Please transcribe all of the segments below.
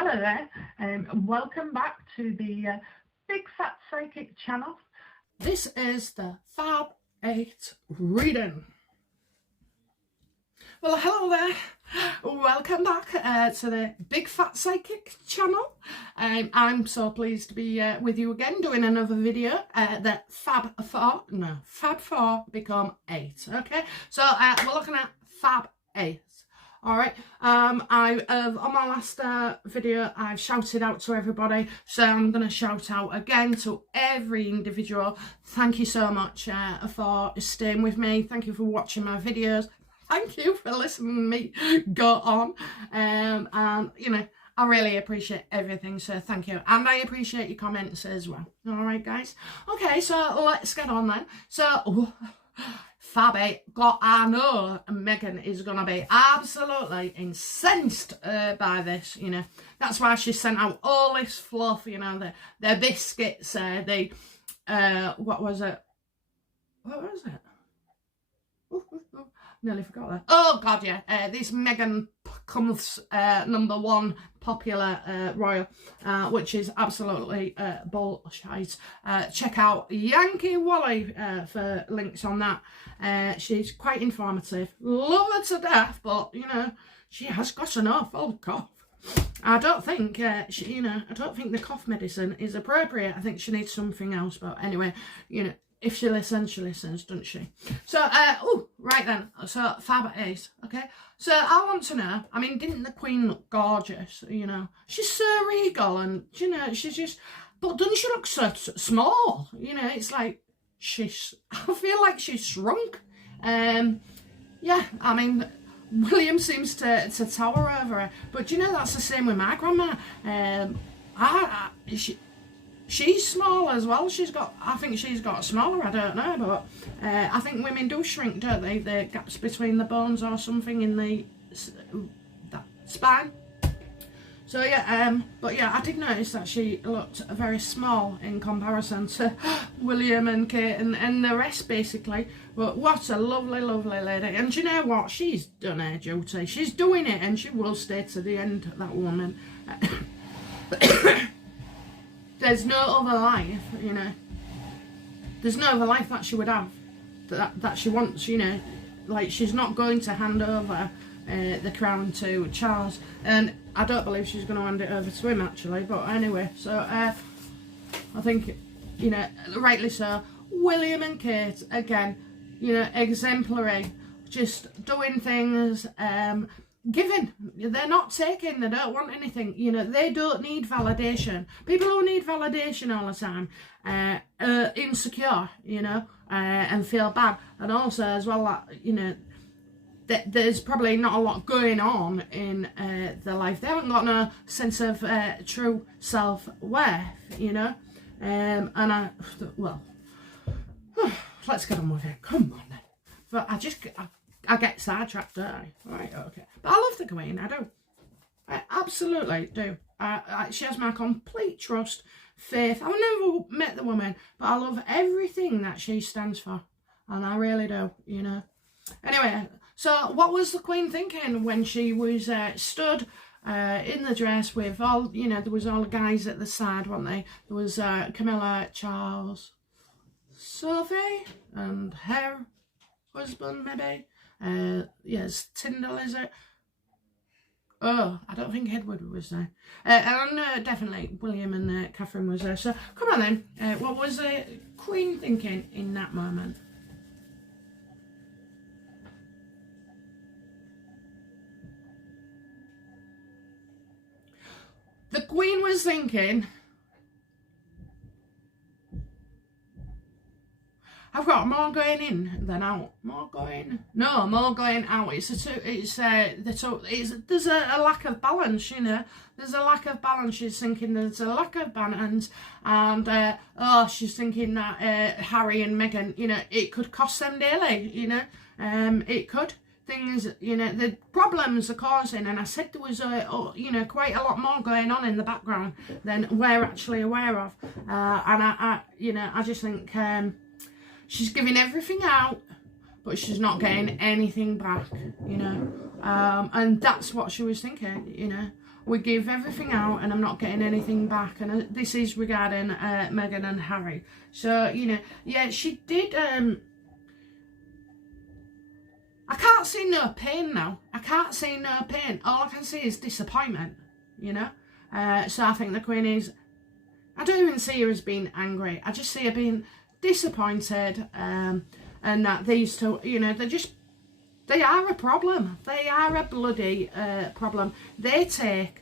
Hello there, and welcome back to the Big Fat Psychic channel. This is the Fab 8 reading. Well, hello there. Welcome back to the Big Fat Psychic channel. I'm so pleased to be with you again doing another video. The Fab 4 become 8. Okay, so we're looking at Fab 8. All right, on my last video I've shouted out to everybody, so I'm going to shout out again to every individual. Thank you so much for staying with me. Thank you for watching my videos. Thank you for listening to me go on, and you know, I really appreciate everything, so thank you, and I appreciate your comments as well. All right, guys. Okay, so let's get on then. So Fab 8, I know Meghan is going to be absolutely incensed by this, you know. That's why she sent out all this fluff, you know, the biscuits, what was it? Nearly forgot that. Oh, God, yeah. This Meghan comes #1 popular royal, which is absolutely bullshit. Check out Yankee Wally for links on that. She's quite informative. Love her to death, but, you know, she has got an awful cough. I don't think, I don't think the cough medicine is appropriate. I think she needs something else, but anyway, you know, if she listens, doesn't she? So, right then. So, Fab 8, okay? So, I want to know, I mean, didn't the Queen look gorgeous, you know? She's so regal and, you know, she's just, but doesn't she look so small? You know, it's like, I feel like she's shrunk. Yeah, I mean, William seems to tower over her. But, you know, that's the same with my grandma. She's small as well. I think she's got smaller, I don't know, but I think women do shrink, don't they? The gaps between the bones or something in the spine. So yeah, but yeah, I did notice that she looked very small in comparison to William and Kate and the rest, basically. But what a lovely, lovely lady. And you know what? She's done her duty. She's doing it, and she will stay to the end, that woman. There's no other life, you know. There's no other life that she would have, that she wants, you know. Like, she's not going to hand over the crown to Charles, and I don't believe she's going to hand it over to him, actually. But anyway, so I think, you know, rightly so. William and Kate, again, you know, exemplary, just doing things, giving. They're not taking, they don't want anything, you know. They don't need validation. People who need validation all the time are insecure, you know, and feel bad. And also as well, you know, there's probably not a lot going on in their life. They haven't got no sense of true self-worth, you know. Well, let's get on with it. Come on then. But I get sidetracked, don't I? Right, okay. But I love the Queen, I do. I absolutely do. She has my complete trust, faith. I've never met the woman, but I love everything that she stands for. And I really do, you know. Anyway, so what was the Queen thinking when she was stood in the dress with all, you know, there was all the guys at the side, weren't they? There was Camilla, Charles, Sophie, and her husband, maybe. Yes, Tyndall, is it? Oh, I don't think Edward was there. And definitely William and Catherine was there. So, come on then. What was the Queen thinking in that moment? The Queen was thinking, I've got more going in than out. More going out. There's a lack of balance, you know. There's a lack of balance. She's thinking there's a lack of balance, and she's thinking that Harry and Meghan, you know, it could cost them dearly, you know. It could. Things, you know, the problems are causing, and I said there was you know, quite a lot more going on in the background than we're actually aware of, and I you know, I just think she's giving everything out, but she's not getting anything back, you know. And that's what she was thinking, you know. we give everything out and I'm not getting anything back. And this is regarding Meghan and Harry. So, you know, yeah, she did... I can't see no pain now. I can't see no pain. All I can see is disappointment, you know. So I think the Queen is... I don't even see her as being angry. I just see her being disappointed. And that these two, you know, they are a problem. They are a bloody problem. They take,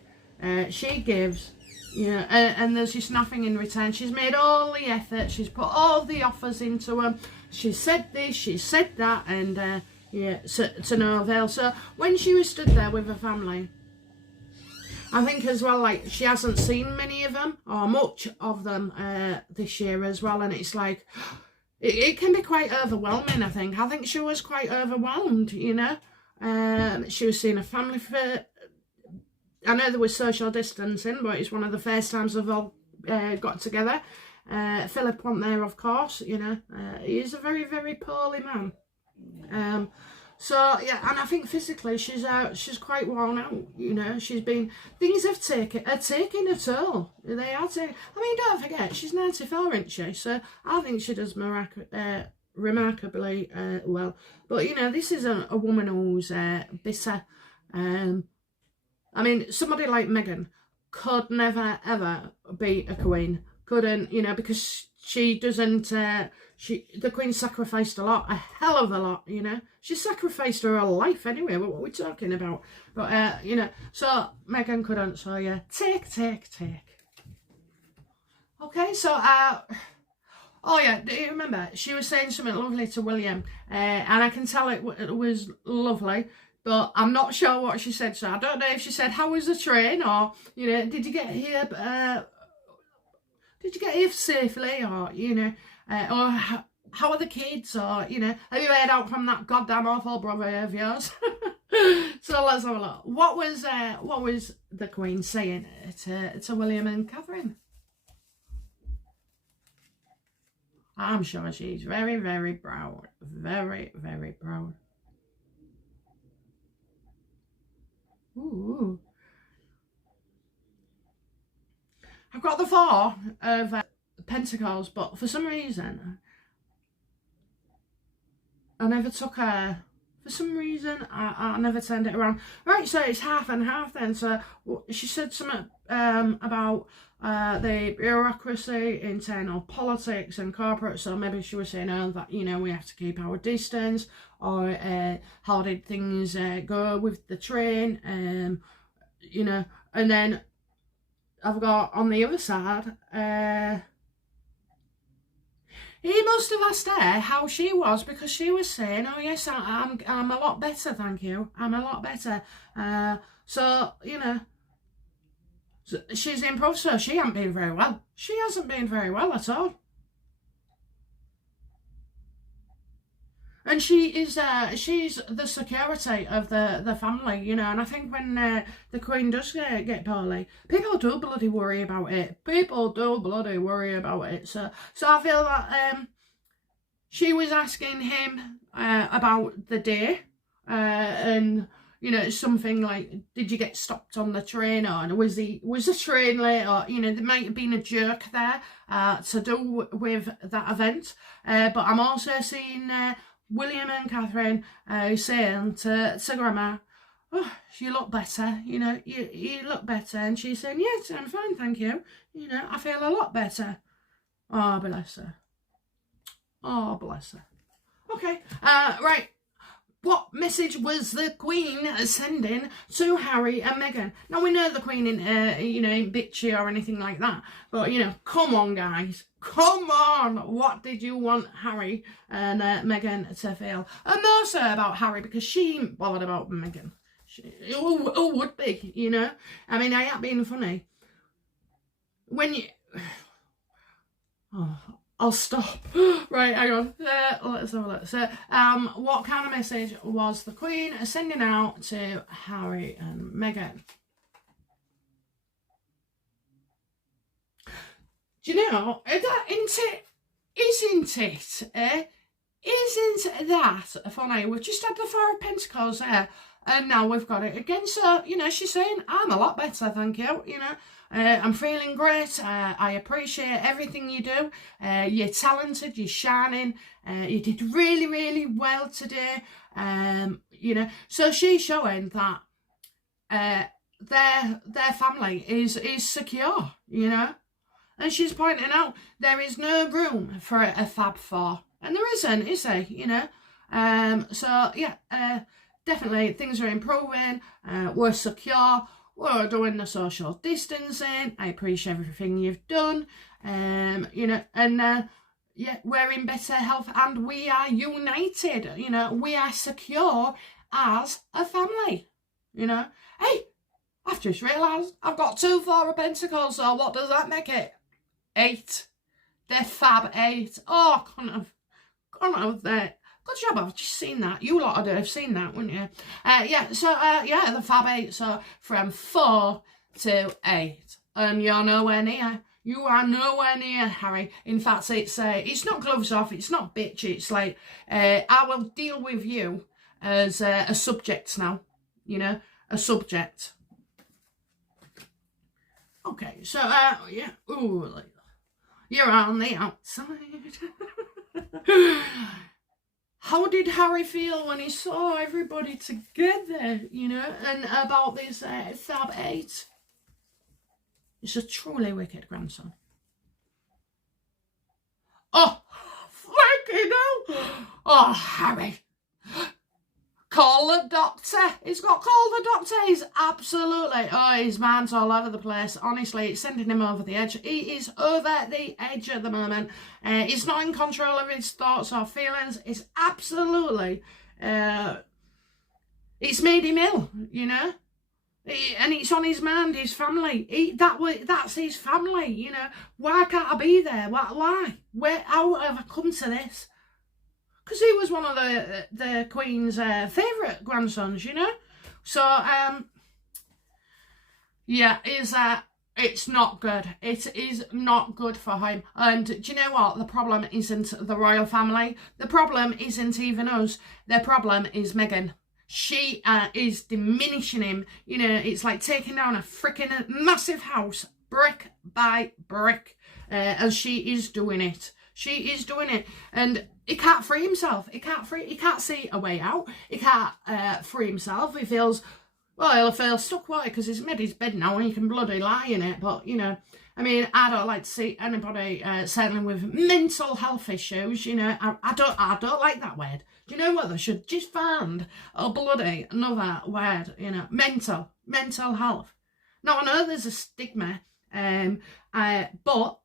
she gives, you know, and there's just nothing in return. She's made all the effort. She's put all the offers into them. She said this, she said that, and... yeah, to no avail. So when she was stood there with her family, I think as well, like, she hasn't seen many of them or much of them this year as well, and it's like it can be quite overwhelming. I think she was quite overwhelmed, you know. She was seeing her family for... I know there was social distancing, but it's one of the first times they've all got together. Philip wasn't there, of course, you know. He is a very, very poorly man. So yeah, and I think physically she's quite worn out, you know. Things have taken a toll. They are taking, I mean, don't forget, she's 94, isn't she? So I think she does remarkably well. But, you know, this is a woman who's bitter. I mean, somebody like Meghan could never ever be a queen. Couldn't, you know, because she doesn't, the Queen sacrificed a hell of a lot, you know. She sacrificed her whole life anyway, what are we talking about? But, you know, so Meghan couldn't, so yeah, take. Okay, so, oh yeah, do you remember? She was saying something lovely to William, and I can tell it was lovely, but I'm not sure what she said, so I don't know if she said, how was the train, or, you know, did you get here safely, or, you know, or how are the kids, or, you know, have you heard out from that goddamn awful brother of yours? So let's have a look. What was the Queen saying to William and Catherine? I'm sure she's very, very proud. Very, very proud. Ooh. I've got the Four of Pentacles, but for some reason, I never took her. For some reason, I never turned it around. Right, so it's half and half then. So she said something about the bureaucracy, internal politics and corporate. So maybe she was saying, oh, that, you know, we have to keep our distance. Or how did things go with the train? You know, and then I've got on the other side, he must have asked her how she was, because she was saying, oh yes, I'm a lot better, thank you, I'm a lot better. So, you know, she's improved, so she hasn't been very well. She hasn't been very well at all. And she is, she's the security of the family, you know. And I think when the Queen does get poorly, people do bloody worry about it. People do bloody worry about it. So I feel that she was asking him about the day, and, you know, something like, did you get stopped on the train, or was the train late, or, you know, there might have been a jerk there to do with that event. But I'm also seeing William and Catherine saying to Grandma, oh, you look better, you know, you look better. And she's saying, yes, I'm fine, thank you. You know, I feel a lot better. Oh, bless her. Oh, bless her. Okay, right. What message was the Queen sending to Harry and Meghan? Now, we know the Queen you know, ain't bitchy or anything like that. But, you know, come on, guys. Come on. What did you want Harry and Meghan to feel? And more so about Harry, because she ain't bothered about Meghan. Who would be, you know? I mean, I ain't being funny. When you... Oh, I'll stop. Right, hang on. Let's have a look. So, what kind of message was the Queen sending out to Harry and Meghan? Do you know, isn't it that funny? We've just had the Four of Pentacles there, And now we've got it again. So, you know, she's saying, I'm a lot better, thank you, you know. I'm feeling great. I appreciate everything you do. You're talented, you're shining. You did really, really well today. You know, so she's showing that their family is secure, you know. And she's pointing out there is no room for a Fab Four. And there isn't, is there, you know. So, yeah, definitely things are improving. We're secure. We're doing the social distancing. I appreciate everything you've done. You know, and yeah, we're in better health and we are united. You know, we are secure as a family. You know, hey, I've just realised I've got 2 Four of Pentacles, so what does that make it? 8. They're Fab 8. Oh, couldn't have that. Good job, I've just seen that. You lot would have seen that, wouldn't you? Yeah, so, yeah, the Fab 8, so from 4 to 8. And you're nowhere near. You are nowhere near, Harry. In fact, it's not gloves off, it's not bitch, it's like, I will deal with you as a subject now, you know, a subject. Okay, so, yeah, ooh, like, you're on the outside. How did Harry feel when he saw everybody together, you know, and about this Fab 8? It's a truly wicked grandson. Oh, freaking hell! Oh, Harry. Call the doctor. He's got call the doctor. He's absolutely, oh, his mind's all over the place. Honestly, it's sending him over the edge. He is over the edge at the moment. He's not in control of his thoughts or feelings. It's absolutely, it's made him ill, you know. And it's on his mind, his family. That's his family, you know. Why can't I be there? Why? How have I come to this? Because he was one of the Queen's favourite grandsons, you know. So, yeah, it's not good. It is not good for him. And do you know what? The problem isn't the royal family. The problem isn't even us. The problem is Meghan. She is diminishing him. You know, it's like taking down a freaking massive house, brick by brick. And she is doing it. She is doing it. And he can't free himself. He can't see a way out. He can't free himself. He feels, well, he'll feel stuck, why? Because he's made his bed now and he can bloody lie in it. But, you know, I mean, I don't like to see anybody settling with mental health issues, you know. I don't like that word. Do you know what? They should just find a bloody another word, you know, mental health. Now, I know there's a stigma, but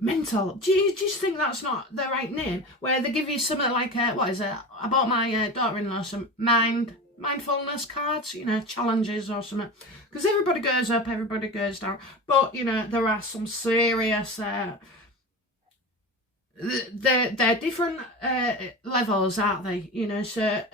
mental, do you just think that's not the right name? Where they give you something like, what is it? I bought my daughter-in-law some mindfulness cards, you know, challenges or something. Because everybody goes up, everybody goes down. But, you know, there are some serious, they're different levels, aren't they? You know, so,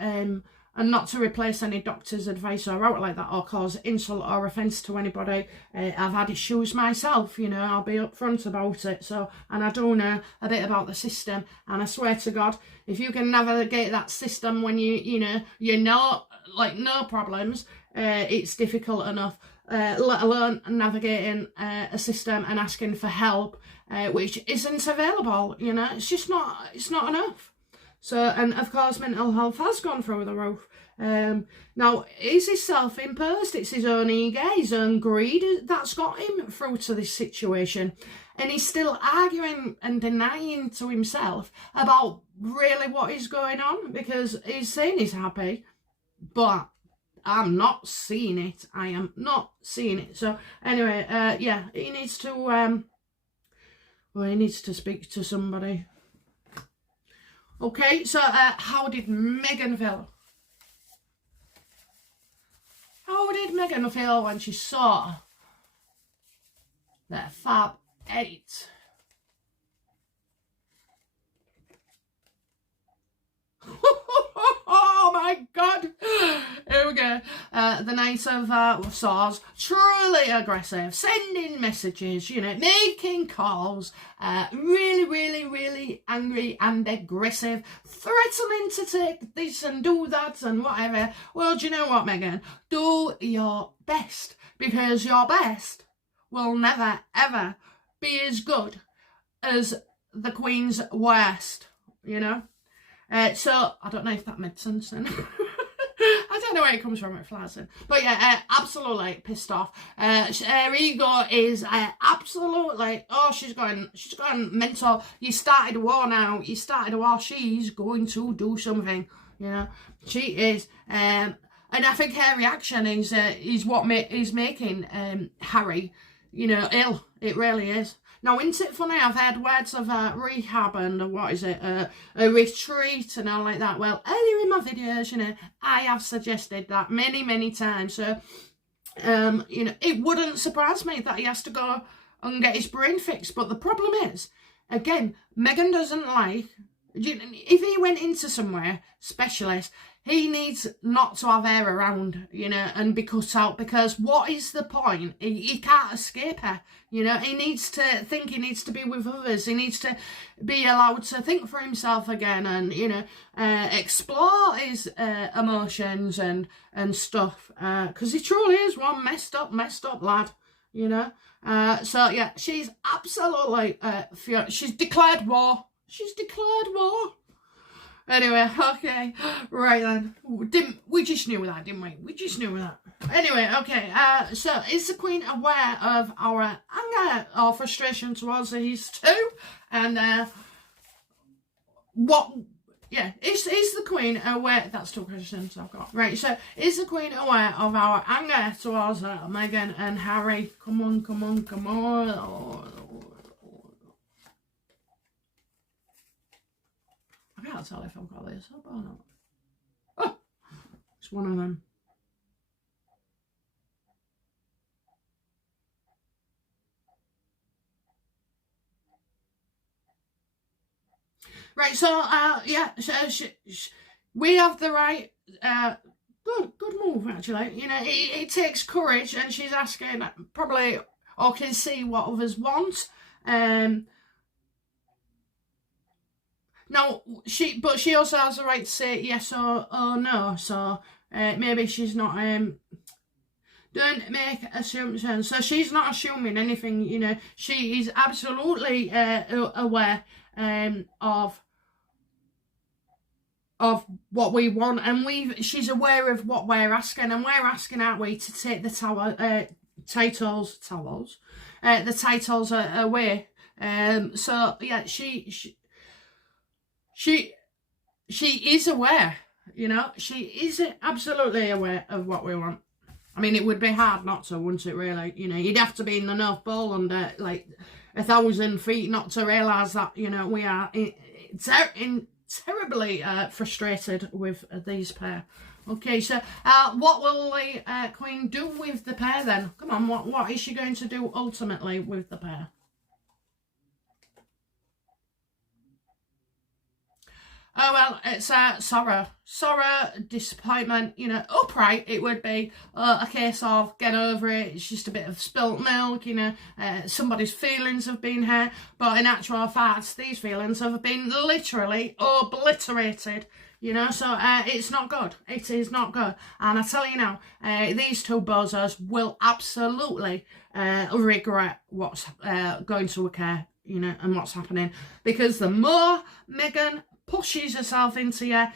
and not to replace any doctor's advice or out like that or cause insult or offence to anybody. I've had issues myself, you know, I'll be upfront about it. So, and I do know a bit about the system, and I swear to God, if you can navigate that system when you know, like, no problems, it's difficult enough, let alone navigating a system and asking for help, which isn't available, you know, it's not enough. So, and of course, mental health has gone through the roof. Now, is he self-imposed? It's his own ego, his own greed that's got him through to this situation. And he's still arguing and denying to himself about really what is going on, because he's saying he's happy, but I'm not seeing it. I am not seeing it. So, anyway, yeah, he needs to, well, he needs to speak to somebody. Okay, so how did Meghan feel? How did Meghan feel when she saw that Fab 8? Oh my God. Here we go. The Knight of Swords, truly aggressive, sending messages, you know, making calls, really, really, really angry and aggressive, threatening to take this and do that and whatever. Well, do you know what, Meghan? Do your best, because your best will never, ever be as good as the Queen's worst, you know? So, I don't know if that made sense then. I don't know where it comes from, it flies in. But yeah, absolutely pissed off. Her ego is absolutely, oh, she's going mental. You started a war now, she's going to do something, you know? She is, and I think her reaction is what is making Harry, you know, ill. It really is. Now, isn't it funny? I've heard words of rehab and a retreat and all like that. Well, earlier in my videos, you know, I have suggested that many, many times. So, you know, it wouldn't surprise me that he has to go and get his brain fixed. But the problem is, again, Meghan doesn't like, if he went into somewhere, specialist, he needs not to have her around, you know, and be cut out, because what is the point? He can't escape her, you know. He needs to think, he needs to be with others, he needs to be allowed to think for himself again and, you know, explore his emotions and stuff, because he truly is one messed up lad, you know. So, yeah, she's absolutely, she's declared war. Anyway, okay, right then. We just knew that, didn't we? We just knew that. Anyway, okay, so is the Queen aware of our anger or frustration towards these two? And is the Queen aware? That's two questions I've got. Right, so is the Queen aware of our anger towards Meghan and Harry? Come on. I can't tell if I've got this up or not. Oh, it's one of them. Right, so, yeah, we have the right, good move, actually. You know, it takes courage, and she's asking, probably, or can see what others want. Now, she also has the right to say yes or no, so maybe she's not, don't make assumptions. So she's not assuming anything, you know. She is absolutely aware of what we want, and she's aware of what we're asking, and we're asking, aren't we, to take the titles away. So yeah, she is aware, you know. She is absolutely aware of what we want. I mean, it would be hard not to, wouldn't it, really? You know, you'd have to be in the North Pole under, like, 1,000 feet not to realise that, you know, we are terribly frustrated with these pair. Okay, so what will the Queen do with the pair, then? Come on, what is she going to do ultimately with the pair? Oh, well, it's sorrow, disappointment, you know. Upright, it would be a case of get over it, it's just a bit of spilt milk, you know, somebody's feelings have been hurt, but in actual fact, these feelings have been literally obliterated, you know, so it's not good. It is not good. And I tell you now, these two bozos will absolutely regret what's going to occur, you know, and what's happening, because the more Meghan pushes herself into you,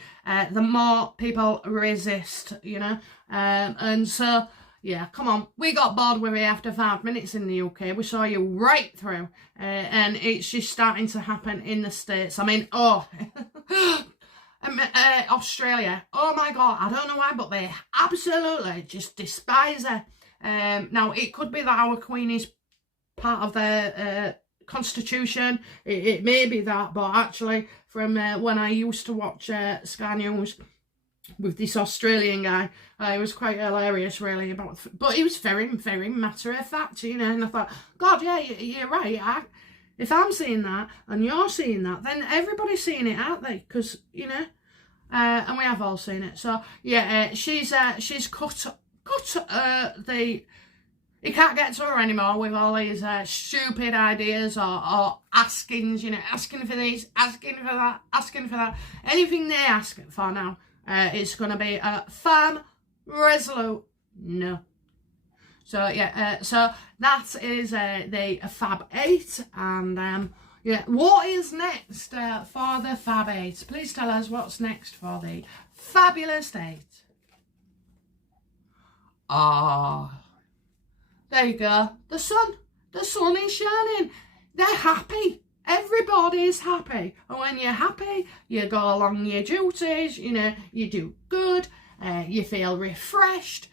the more people resist, you know. And so, yeah, come on. We got bored with it after 5 minutes in the UK. We saw you right through. And it's just starting to happen in the States. I mean, Australia. Oh, my God. I don't know why, but they absolutely just despise her. Now, it could be that our Queen is part of their constitution. It may be that, but actually, from when I used to watch Sky News with this Australian guy, it was quite hilarious, really, but he was very, very matter of fact, you know. And I thought, God, yeah, you're right. If I'm seeing that and you're seeing that, then everybody's seeing it, aren't they? Because, you know, and we have all seen it. So yeah, she's cut the. He can't get to her anymore with all these stupid ideas or askings, you know, asking for this, asking for that, asking for that. Anything they ask for now, it's going to be a firm, resolute no. So yeah, so that is the Fab 8, and yeah, what is next for the Fab 8? Please tell us what's next for the Fabulous 8. Ah. There you go. The sun is shining. They're happy. Everybody's happy. And when you're happy, you go along your duties, you know, you do good, you feel refreshed,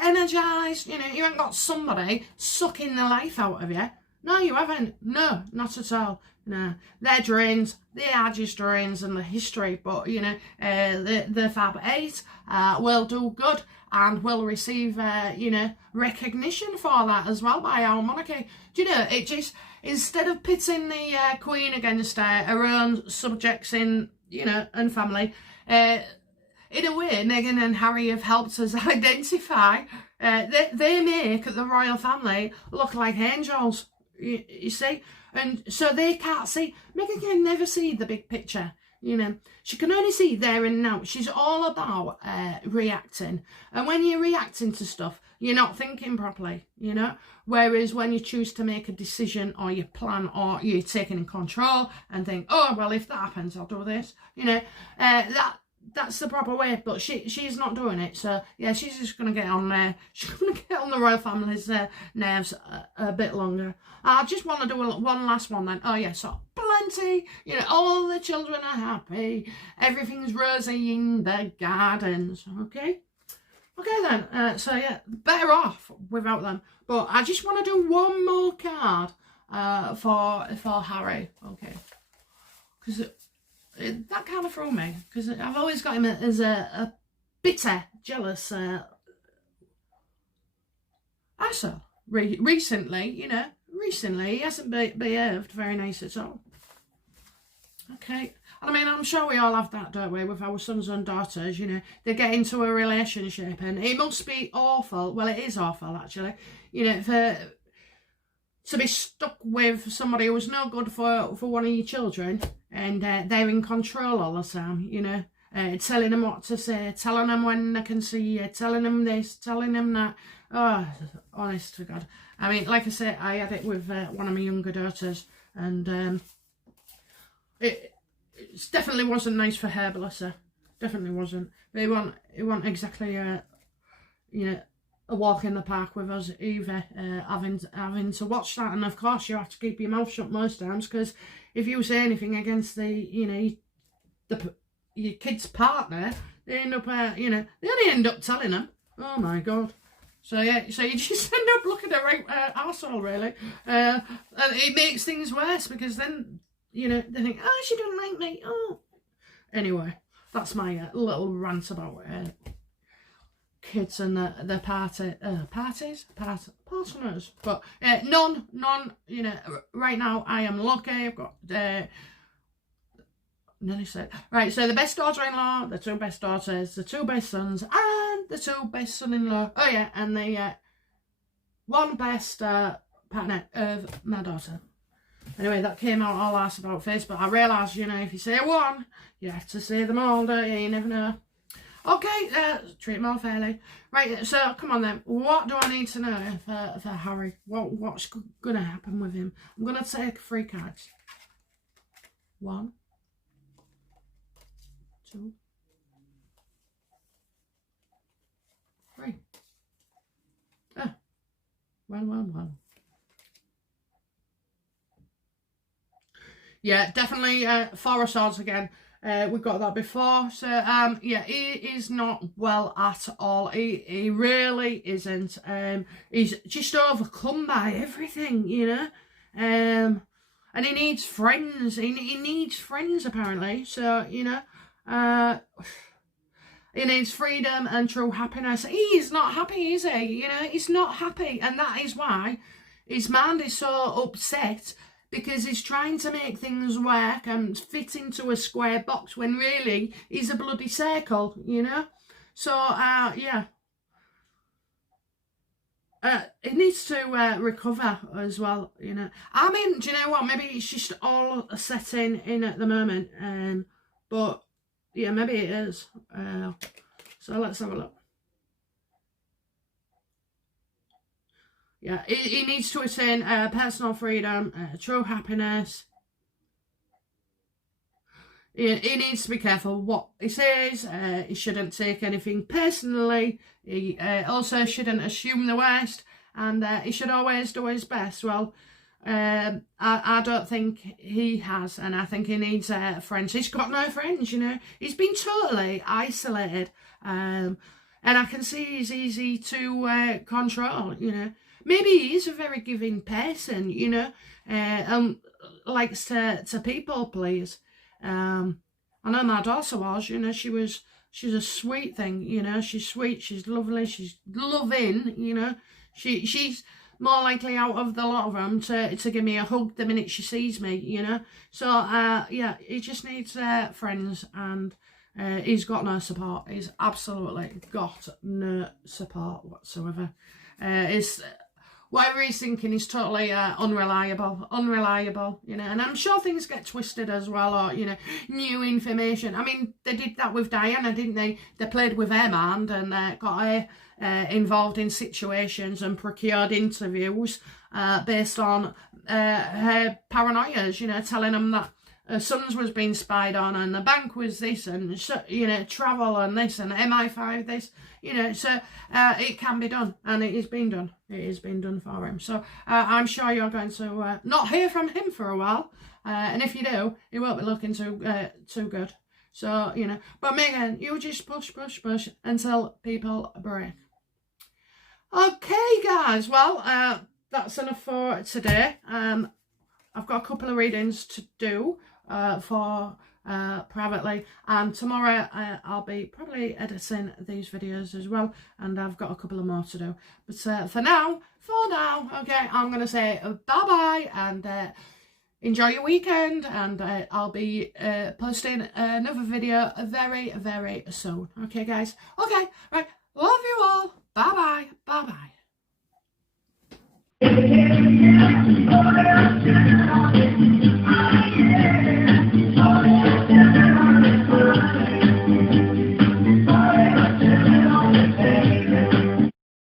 energised, you know, you haven't got somebody sucking the life out of you. No, you haven't. No, not at all. No, they're drains. They are just drains in the history. But, you know, the Fab 8 will do good and will receive, you know, recognition for that as well by our monarchy. Do you know, it just, instead of pitting the Queen against her own subjects in, you know, and family, in a way, Meghan and Harry have helped us identify, they make the royal family look like angels, you see, and so they can't see, Meghan can never see the big picture, you know, she can only see there and now. She's all about reacting, and when you're reacting to stuff, you're not thinking properly, you know, whereas when you choose to make a decision or you plan or you're taking control and think, oh, well, if that happens, I'll do this, you know, that's the proper way, but she's not doing it. So yeah, she's just gonna get on there. She's gonna get on the royal family's nerves a bit longer. I just want to do one last one then. Oh yeah, so plenty. You know, all the children are happy. Everything's rosy in the gardens. Okay then. So yeah, better off without them. But I just want to do one more card for Harry. Okay, because that kind of threw me, because I've always got him as a bitter, jealous asshole. Recently, you know, he hasn't behaved very nice at all. Okay, and I mean, I'm sure we all have that, don't we, with our sons and daughters, you know, they get into a relationship and it must be awful, well, it is awful actually, you know, to be stuck with somebody who's no good for one of your children, and they're in control all the time, you know, telling them what to say, telling them when they can see you, telling them this, telling them that. Oh, honest to God. I mean, like I say, I had it with one of my younger daughters, and it definitely wasn't nice for her, bless her. Definitely wasn't. But it wasn't exactly, you know, a walk in the park with us either, having to watch that. And of course you have to keep your mouth shut most times, because if you say anything against the, you know, your kid's partner, they end up, you know, they only end up telling them. Oh my God. So yeah, so you just end up looking at a right arsehole, really. And it makes things worse, because then, you know, they think, oh, she doesn't like me. Oh. Anyway, that's my little rant about kids and the partners. But none, you know, right now I am lucky. I've got nearly said right, so the best daughter-in-law, the two best daughters, the two best sons, and the two best son-in-law. Oh yeah, and the one best partner of my daughter. Anyway, that came out all arse about face, but I realised, you know, if you say one, you have to say them all, don't you? You never know. Okay, treat them all fairly. Right, so come on then. What do I need to know for Harry? What's going to happen with him? I'm going to take 3 cards. 1, 2, 3. Ah, well. Yeah, definitely 4 of Swords again. We got that before. So yeah, he is not well at all. He really isn't. He's just overcome by everything, you know. And he needs friends. He needs friends apparently. So, you know, he needs freedom and true happiness. He's not happy, is he? You know, he's not happy, and that is why his mind is so upset, because he's trying to make things work and fit into a square box when really he's a bloody circle, you know. So yeah, it needs to recover as well, you know. I mean, do you know what? Maybe it's just all setting in at the moment, but yeah, maybe it is. So let's have a look. Yeah, he needs to attain personal freedom, true happiness. He needs to be careful what he says. He shouldn't take anything personally. He also shouldn't assume the worst, and he should always do his best. Well, I don't think he has, and I think he needs friends. He's got no friends, you know. He's been totally isolated, and I can see he's easy to control, you know. Maybe he is a very giving person, you know, likes to people please. I know my daughter was, you know, she's a sweet thing, you know, she's sweet, she's lovely, she's loving, you know, she's more likely out of the lot of them to give me a hug the minute she sees me, you know. So yeah, he just needs friends, and he's got no support. He's absolutely got no support whatsoever. Whatever he's thinking is totally unreliable, you know. And I'm sure things get twisted as well, or, you know, new information. I mean, they did that with Diana, didn't they? They played with her mind and got her involved in situations and procured interviews based on her paranoias, you know, telling them that her son's was being spied on, and the bank was this, and, you know, travel and this, and MI5 this, you know. So it can be done, and it is being done. It is being done for him. So I'm sure you're going to not hear from him for a while, and if you do, it won't be looking too good. So, you know, but Meghan, you just push until people break. Okay, guys, well, that's enough for today. I've got a couple of readings to do for privately, and tomorrow I'll be probably editing these videos as well, and I've got a couple of more to do. But for now, okay, I'm going to say bye-bye, and enjoy your weekend, and I'll be posting another video very, very soon. Okay, guys? Okay, right, love you all. Bye-bye, bye-bye.